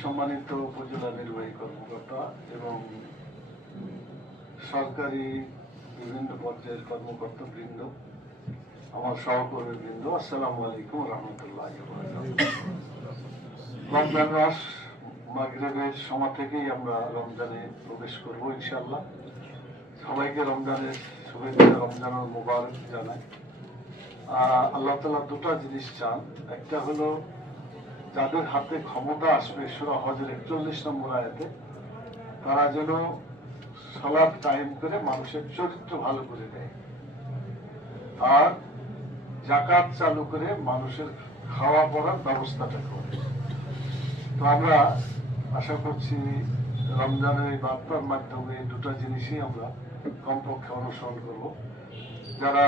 সম্মানিত উপজেলা নির্বাহী কর্মকর্তা এবং সরকারি বিভিন্ন পর্যায়ের কর্মকর্তা বৃন্দ আমার সহকর্মী বৃন্দ আসসালাম আলাইকুম রহমতুল্লাহ রমজান মাস মাগরিবের সময় থেকেই আমরা রমজানে প্রবেশ করব ইনশাল্লাহ সবাইকে রমজানের শুভেচ্ছা রমজানের মোবারক জানাই। আল্লাহ তালা দুটো জিনিস চান। একটা হলো যাদের হাতে ক্ষমতা আসবে, সুরা হজের একচল্লিশ নম্বর আয়াতে, তারা যেন সলাপ টাইম করে মানুষের চরিত্র ভালো করে দেয় আর জাকাত চালু করে মানুষের খাওয়া পড়ার ব্যবস্থাটা করে। তো আমরা আশা করছি রমজানের এই বার্তার মাধ্যমে দুটো জিনিসই আমরা কমপক্ষে অনুসরণ করব। যারা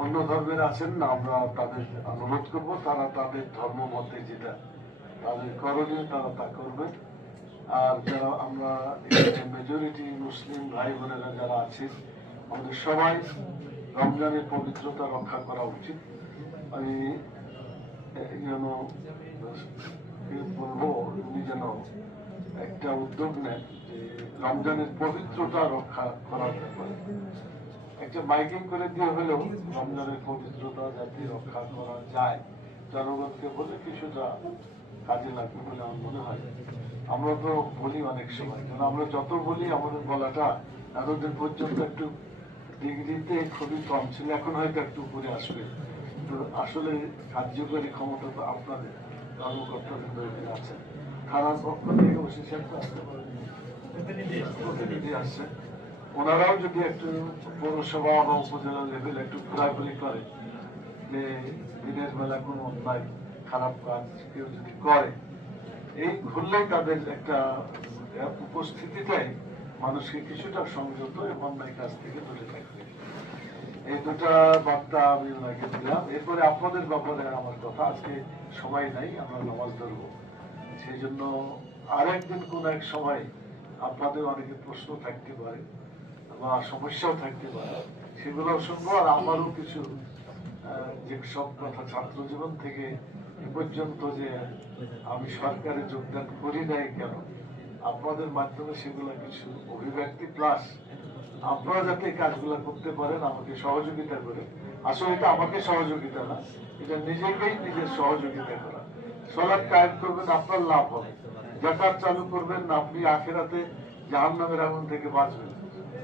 অন্য ধর্মের আছেন না, আমরা তাদের অনুরোধ করব, তারা তাদের ধর্ম মতে যেটা তাদের করণীয়, তারা তা করবে। আর যারা আমরা মেজরিটি মুসলিম ভাই বোনেরা যারা আছে, আমাদের সবাই রমজানের পবিত্রতা রক্ষা করা উচিত। আমি যেন বলব, উনি যেন একটা উদ্যোগ নেন যে রমজানের পবিত্রতা রক্ষা করার ব্যাপারে। একটা মাইকিং করে দিয়ে হলেও রমজানের পবিত্রতা যাতে রক্ষা করা যায়, জনগণকে বলে কিছুটা কাজে লাগবে বলে আমার মনে হয়। আমরা তো বলি অনেক সময়, কারণ আমরা যত বলি আমাদের বলাটা এতদিন পর্যন্ত একটু ডিগ্রিতে খুবই কম ছিল, এখন হয়তো একটু উপরে আসবে। তো আসলে কার্যকরী ক্ষমতা তো আপনাদের, কর্মকর্তাদের তৈরি আছে। থানার পক্ষ থেকে সাহেব আসতে পারেন। প্রতিনিধি আসছে। ওনারাও যদি একটু পৌরসভা বা উপজেলা লেভেল একটু ঘোরাঘুরি করে যে দিনের বেলা কোনো অন্যায়, খারাপ কাজ কেউ যদি করে, এই ঘুরলেই তাদের একটা উপস্থিতিটাই মানুষকে কিছুটা সংযত এবং অন্যায় কাজ থেকে দূরে থাকবে। এই দুটা বার্তা আমি ওনাকে দিলাম। এরপরে আপনাদের ব্যাপারে আমার কথা, আজকে সময় নাই, আমরা নামাজ ধরবো। সেই জন্য আরেকদিন কোন এক সময় আপনাদের অনেকে প্রশ্ন থাকতে পারে। বা সমস্যাও থাকতে পারে। সেগুলো শুনব আর আমারও কিছু যে সব কথা ছাত্র জীবন থেকে এ পর্যন্ত যে আমি সরকারে যোগদান করি নাই কেন, আপনাদের মাধ্যমে সেগুলো কিছু অভিব্যক্তি প্লাস আপনারা যাতে কাজগুলো করতে পারেন, আমাকে সহযোগিতা করে। আসলে এটা আমাকে সহযোগিতা না, এটা নিজেকেই নিজের সহযোগিতা করা। সলাপ কায়েম করবেন, আপনার লাভ হবে। জাকাত চালু করবেন, আপনি আখেরাতে জাহান নামের আগুন থেকে বাঁচবেন।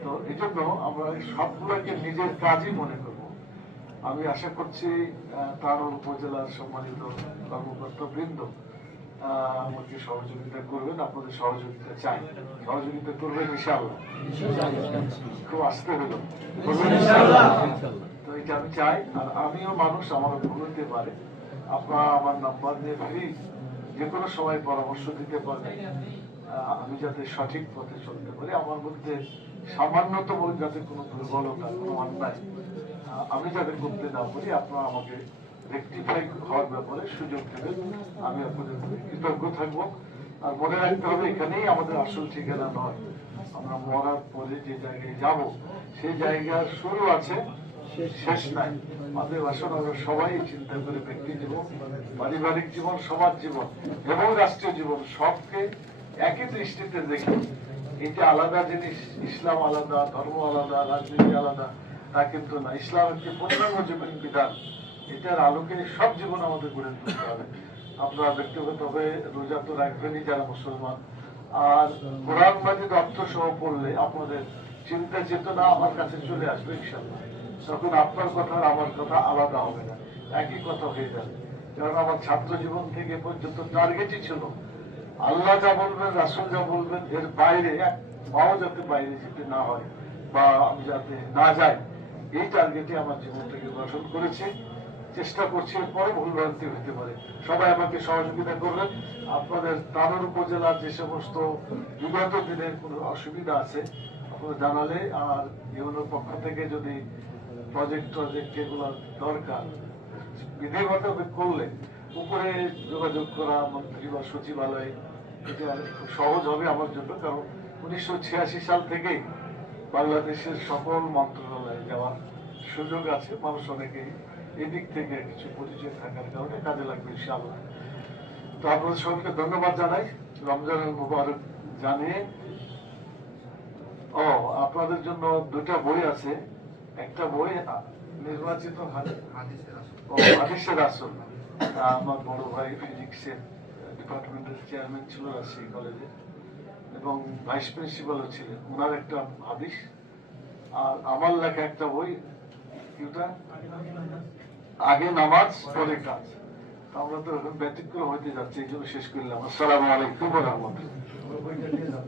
তো এই জন্য আমরা সবগুলোকে নিজের কাজই মনে করব। আমি আশা করছি আহ, উপজেলার সম্মানিত কর্মকর্তা বৃন্দ আহ, আমাকে সহযোগিতা করবেন আপনাদের সহযোগিতা চাই। সহযোগিতা করবেন খুব আসতে হলো। তো এটা আমি চাই আর আমিও মানুষ আমার ভুল হতে পারে। আপনারা আমার নাম্বার দিয়ে ফ্রি যে কোনো সময় পরামর্শ দিতে পারবেন। আমি যাতে সঠিক পথে চলতে পারি, আমার মধ্যে সামান্যতম যাতে কোনো দুর্বলতা, কোনো অন্যায় আমি যাতে করতে না পারি আপনারা আমাকে রেকটিফাই হওয়ার ব্যাপারে সুযোগ দেবেন। আমি আপনাদের কৃতজ্ঞ থাকব। আর মনে রাখতে হবে, এখানেই আমাদের আসল ঠিকানা নয়। আমরা মরার পরে যে জায়গায় যাব, সেই জায়গার শুরু আছে, শেষ নাই। আমাদের আসলে আমরা সবাই চিন্তা করে ব্যক্তি জীবন, পারিবারিক জীবন, সমাজ জীবন এবং রাষ্ট্রীয় জীবন, সবকে একই দৃষ্টিতে দেখি এটা আলাদা জিনিস, ইসলাম আলাদা, ধর্ম আলাদা, রাজনীতি আলাদা, তা কিন্তু না। ইসলাম একটি পূর্ণাঙ্গ জীবন বিধান। এটার আলোকে সব জীবন আমাদের গড়ে তুলতে হবে। আপনারা ব্যক্তিগতভাবে রোজা তো রাখবেনই যারা মুসলমান। আর কোরআন মাজিদ অর্থ সহ পড়লে আপনাদের চিন্তা চেতনা আমার কাছে চলে আসবে ইনশাল্লাহ তখন আপনার কথা আর আমার কথা আলাদা হবে না। একই কথা হয়ে যাবে। কারণ আমার ছাত্র জীবন থেকে পর্যন্ত টার্গেটই ছিল আল্লাহ যা বলবেন, রাসুল যা বলবেন, এর বাইরে পাও যাতে বাইরে যেতে না হয় বা আমি যাতে না যাই, এই টার্গেটে আমার জীবনটাকে গঠন করেছে। চেষ্টা করছি এরপরে ভুলভ্রান্তি হতে পারে। সবাই আমাকে সহযোগিতা করবেন। আপনাদের তানোর উপজেলার যে সমস্ত বিগত দিনের কোনো অসুবিধা আছে, আপনারা জানালে আর ইউনোর পক্ষ থেকে যদি প্রজেক্ট টজেক্ট যেগুলো দরকার বিধিগত করলে উপরে যোগাযোগ করা, মন্ত্রী বা সচিবালয়ে, এটা খুব সহজ হবে আমার জন্য, কারণ উনিশশো ছিয়াশি সাল থেকেই বাংলাদেশের সকল মন্ত্রণালয়ে যাওয়ার সুযোগ আছে। মানুষ অনেকেই এদিক থেকে কিছু পরিচয় থাকার কারণে কাজে লাগবে ইনশাআল্লাহ। তো আপনাদের সবাইকে ধন্যবাদ জানাই। রমজানের মুবারক জানিয়ে। ও, আপনাদের জন্য দুটা বই আছে। একটা বই নির্বাচিত হাদিসের আসল। আমার বড় ভাই ফিজিক্সের ডিপার্টমেন্টের চেয়ারম্যান ছিল রাজশাহী কলেজে এবং ভাইস প্রিন্সিপালও ছিলেন। ওনার একটা হাদিস আর আমার লেখা একটা বই কি ওটা আগে নামাজ, পরে কাজ। আমরা তো ব্যতিক্রম হইতে যাচ্ছি, এই জন্য শেষ করলাম। আসসালামু আলাইকুম রহমতুল্লাহ।